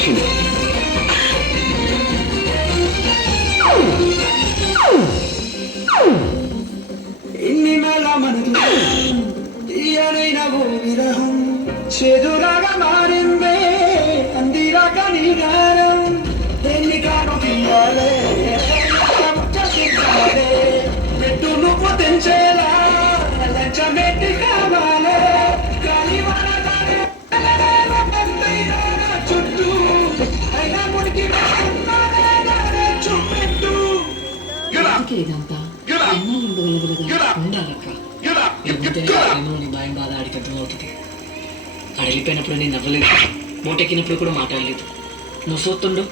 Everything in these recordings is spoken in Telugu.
action. ഇനി മലമ ഇരഹം ചെതുരകമാരിന്റെ రావట్లేదంట నోడి భయం బాధ ఆడికి అర్థమవుతుంది అడిగిపోయినప్పుడు నేను నవ్వలేదు మూటెక్కినప్పుడు కూడా మాట్లాడలేదు నువ్వు చూస్తుండు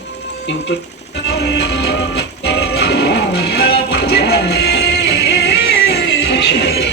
ఇప్పుడు